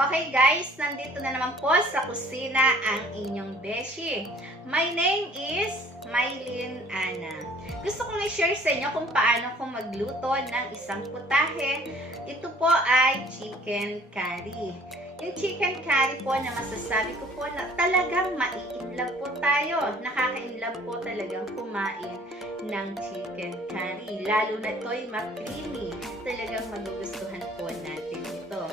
Okay guys, nandito na naman po sa kusina ang inyong beshi. My name is Mylene Ana. Gusto kong i-share sa inyo kung paano ko magluto ng isang putahe. Ito po ay chicken curry. Yung chicken curry po na masasabi ko po na talagang maiinlove po tayo. Nakaka-inlove po talagang kumain ng chicken curry. Lalo na ito'y ma-creamy. Talagang magugustuhan po natin ito.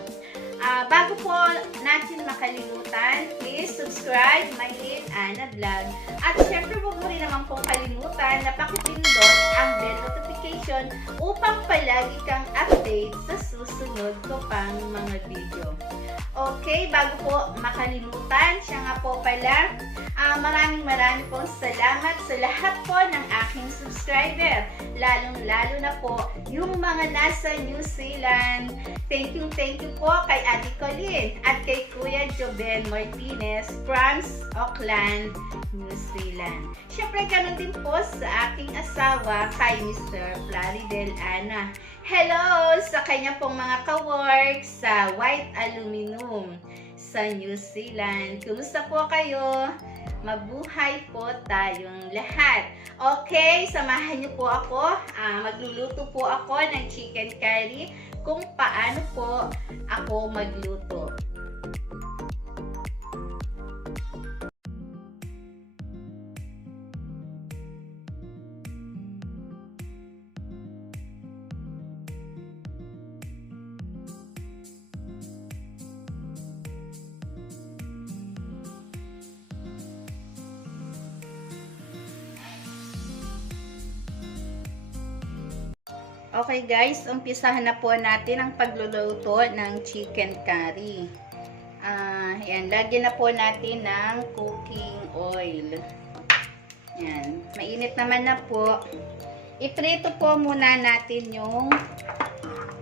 Bago po natin makalimutan, please subscribe Mylene Ana Vlog. At syempre huwag mo rin naman pong kalimutan na pakipindot ang bell notification upang palagi kang update sa susunod ko pang mga video. Okay, bago po makalimutan, siya nga po pala, maraming pong salamat sa lahat po ng aking subscriber. Lalong-lalo na po yung mga nasa New Zealand. Thank you po kay Ate Colleen at kay Kuya Joben Martinez from Auckland, New Zealand. Siyempre, ganun din po sa aking asawa kay Mr. Plaridel Ana. Hello sa kanya pong mga ka-work sa White Aluminum sa New Zealand. Kumusta po kayo? Mabuhay po tayong lahat. Okay, samahan niyo po ako. Magluluto po ako ng chicken curry kung paano po ako magluto. Okay guys, umpisahan na po natin ang pagluluto ng chicken curry. Ayan, lagyan na po natin ng cooking oil. Ayan, mainit naman na po. Iprito po muna natin yung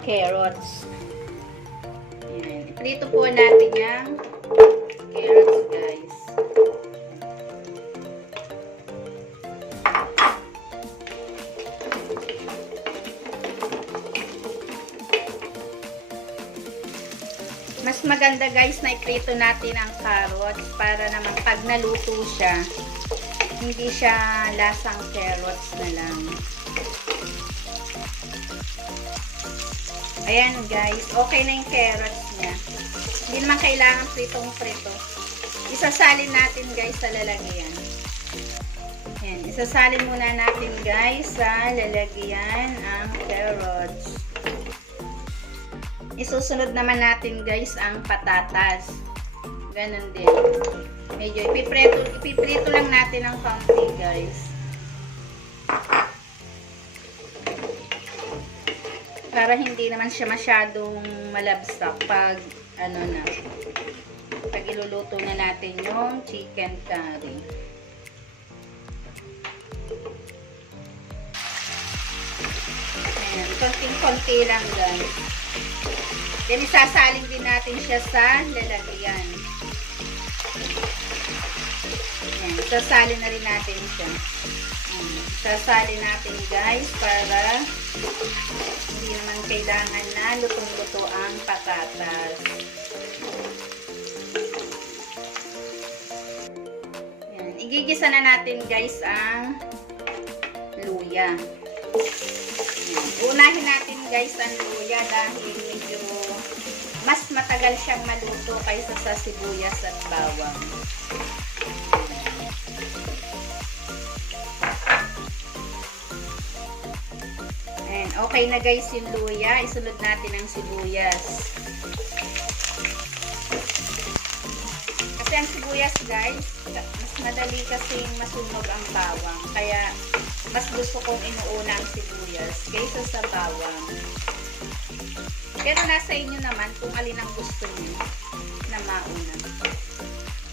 carrots. Ayan, iprito po natin yung carrots guys. Mas maganda guys na iprito natin ang carrots para naman pag naluto siya, hindi siya lasang carrots na lang. Ayan guys, okay na yung carrots niya. Hindi naman kailangan pritong-prito. Isasalin natin guys sa lalagyan. Ayan, isasalin muna natin guys sa lalagyan ang carrots. Isusunod naman natin guys ang patatas. Ganon din. Medyo ipiprito lang natin ng kaunti guys. Para hindi naman siya masyadong malabsak pag pag iluluto na natin yung chicken curry. Ayan, konting-konti lang guys. Then, isasaling din natin siya sa lalagyan. Ayan, isasalin na rin natin siya. Ayan, isasalin natin guys para hindi naman kailangan na lutong-luto ang patatas. Ayan, igigisa na natin guys ang luya. Ayan, unahin natin guys ang luya dahil medyo mas matagal siyang maluto kaysa sa sibuyas at bawang. Ayan, okay na guys yung luya. Isunod natin ang sibuyas. Kasi ang sibuyas guys, mas madali kasing masunog ang bawang. Kaya mas gusto kong inuuna ang sibuyas kaysa sa bawang. Pero nasa inyo naman kung alin ang gusto niyo na mauna.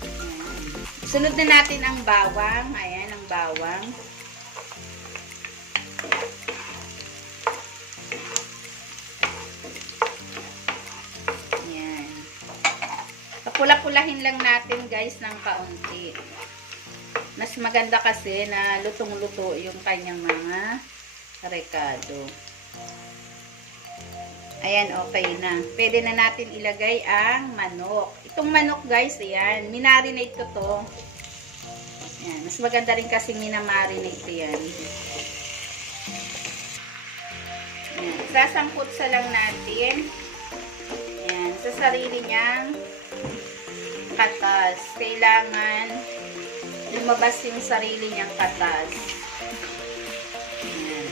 Ayan. Sunod na natin ang bawang. Ayan, ang bawang. Ayan. Papula-pulahin lang natin guys ng kaunti. Mas maganda kasi na lutong-luto yung kanyang mga rekado. Ayan, okay na. Pwede na natin ilagay ang manok. Itong manok guys, ayan, minarinate ko to. Ayan, mas maganda rin kasi minamarinate yan. Ayan, sasangkot sa lang natin. Ayan, sa sarili niyang katas. Kailangan lumabas yung sarili niyang katas. Ayan.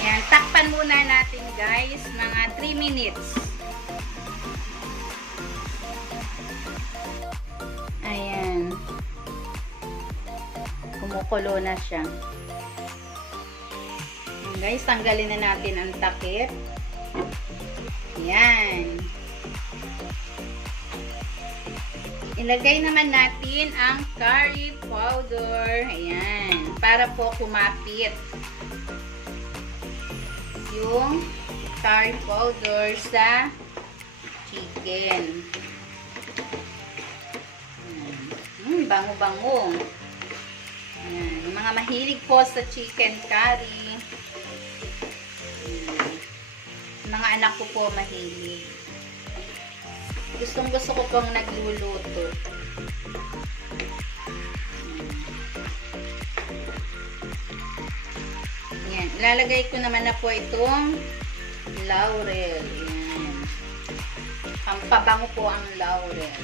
Ayan, takpan muna natin guys, mga 3 minutes. Ayan. Kumukulo na siya. Ayan guys, tanggalin na natin ang takip. Ayan. Ilagay naman natin ang curry powder. Ayan. Para po kumapit yung curry powder sa chicken. Bango-bango. Ayan. Yung mga mahilig po sa chicken curry. Yung mga anak ko po mahilig. Gustong-gusto ko pong nagluluto. Ayan. Ilalagay ko naman na po itong laurel. Ayan. Pampabango po ang laurel.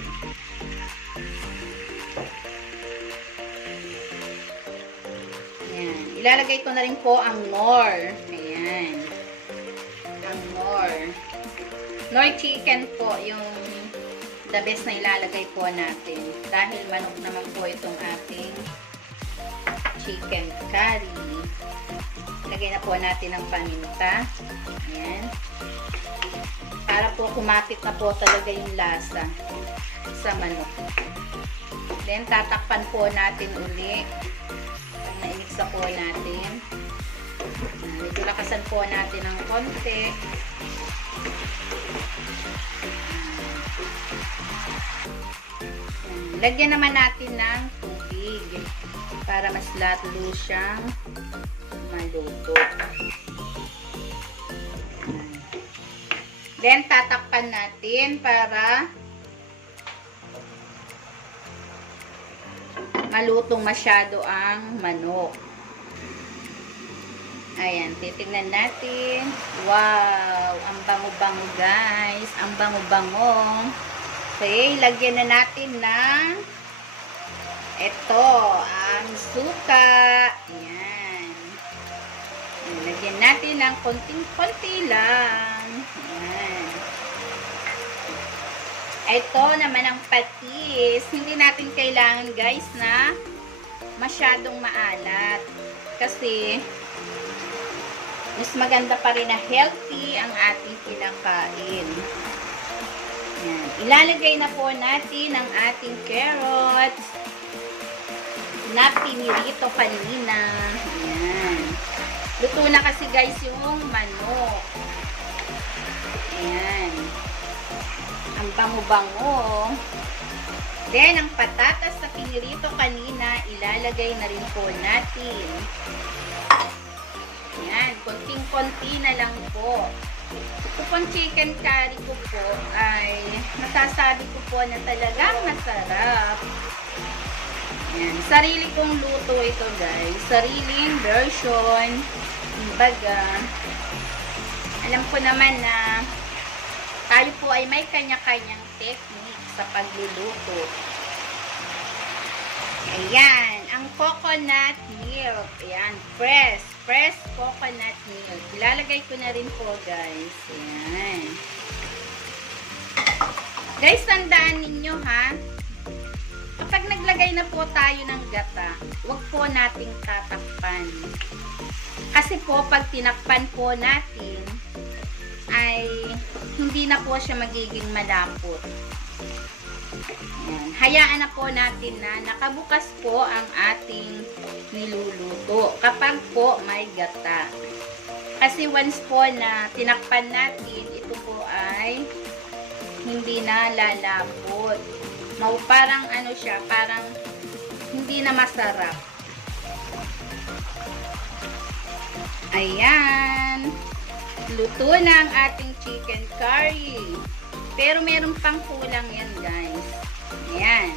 Ayan. Ilalagay ko na rin po ang Knorr. Ayan. Ang Knorr. Knorr chicken po yung the best na ilalagay po natin. Dahil manok naman po itong ating chicken curry. Lagay na po natin ang paminta. Ayan. Para po kumapit na po talaga yung lasa sa manok. Then, tatakpan po natin uli. Pag na-mix na po natin. Medyo lakasan po natin ng konti. Lagyan naman natin ng tubig para mas lalo siyang maluto. Then, tatakpan natin para malutong masyado ang manok. Ayan, titignan natin. Wow! Ang bango-bango guys. Ang bango-bango. Okay, lagyan na natin ng ito, ang suka. Ayan. Lagyan natin ng konting-konti lang. Ayan. Ito naman ang patis. Hindi natin kailangan guys na masyadong maalat. Kasi mas maganda pa rin na healthy ang ating kinakain. Ayan. Ilalagay na po natin ang ating carrots na pinirito kanina. Ayan. Luto na kasi guys yung manok. Ayan. Ang bango-bango. Then, ang patatas na pinirito kanina, ilalagay na rin po natin. Ayan. Konting-konti na lang po. Ito pong chicken curry ko po ay masasabi ko po na talagang masarap. Ayan. Sarili kong luto ito guys. Sariling version. Kumbaga, alam ko naman na tayo po ay may kanya-kanyang technique sa pagluluto. Ayan. Ang coconut milk. Ayan. Fresh coconut milk. Ilalagay ko na rin po, guys. Ayan. Guys, tandaan ninyo, ha? Kapag naglagay na po tayo ng gata, huwag po nating tatakpan. Kasi po, pag tinakpan po natin, ay hindi na po siya magiging malapot. Ayan. Hayaan na po natin na nakabukas po ang ating niluluto kapag po may gata. Kasi once po na tinakpan natin, ito po ay hindi na lalapot. Parang ano siya, parang hindi na masarap. Ayan. Luto na ang ating chicken curry. Pero meron pang kulang yan, guys. Ayan.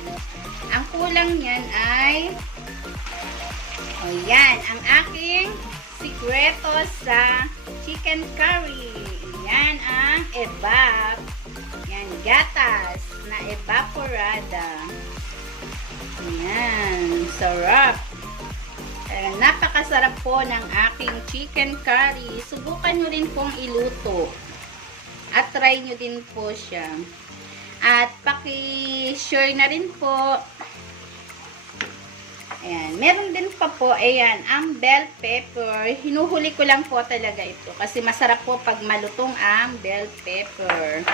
Ang kulang yan ay ayan, ang aking sikreto sa chicken curry. Ayan ang evap. Ayan, gatas na evaporada. Ayan, sarap. Napakasarap po ng aking chicken curry. Subukan nyo rin pong iluto. At try nyo din po siya. At paki-share na rin po. Ayan. Meron din pa po, ayan, ang bell pepper. Hinuhuli ko lang po talaga ito. Kasi masarap po pag malutong ang bell pepper.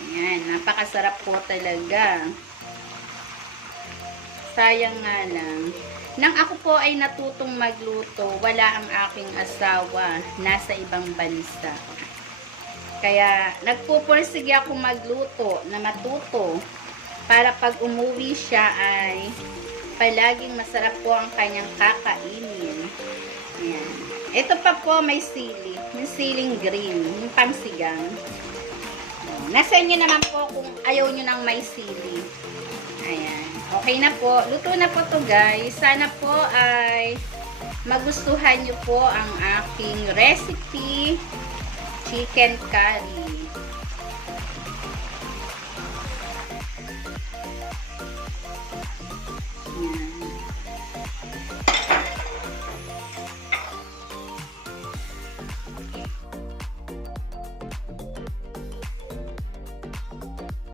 Ayan. Napakasarap po talaga. Sayang nga lang. Nang ako po ay natutong magluto, wala ang aking asawa. Nasa ibang bansa. Kaya, nagpupursige ako magluto na matuto para pag umuwi siya ay palaging masarap po ang kanyang kakainin. Ayan. Ito pa po may sili. Yung siling green. Yung pangsigang. Nasa inyo naman po kung ayaw nyo ng may sili. Ayan. Okay na po. Luto na po to guys. Sana po ay magustuhan nyo po ang aking recipe chicken curry.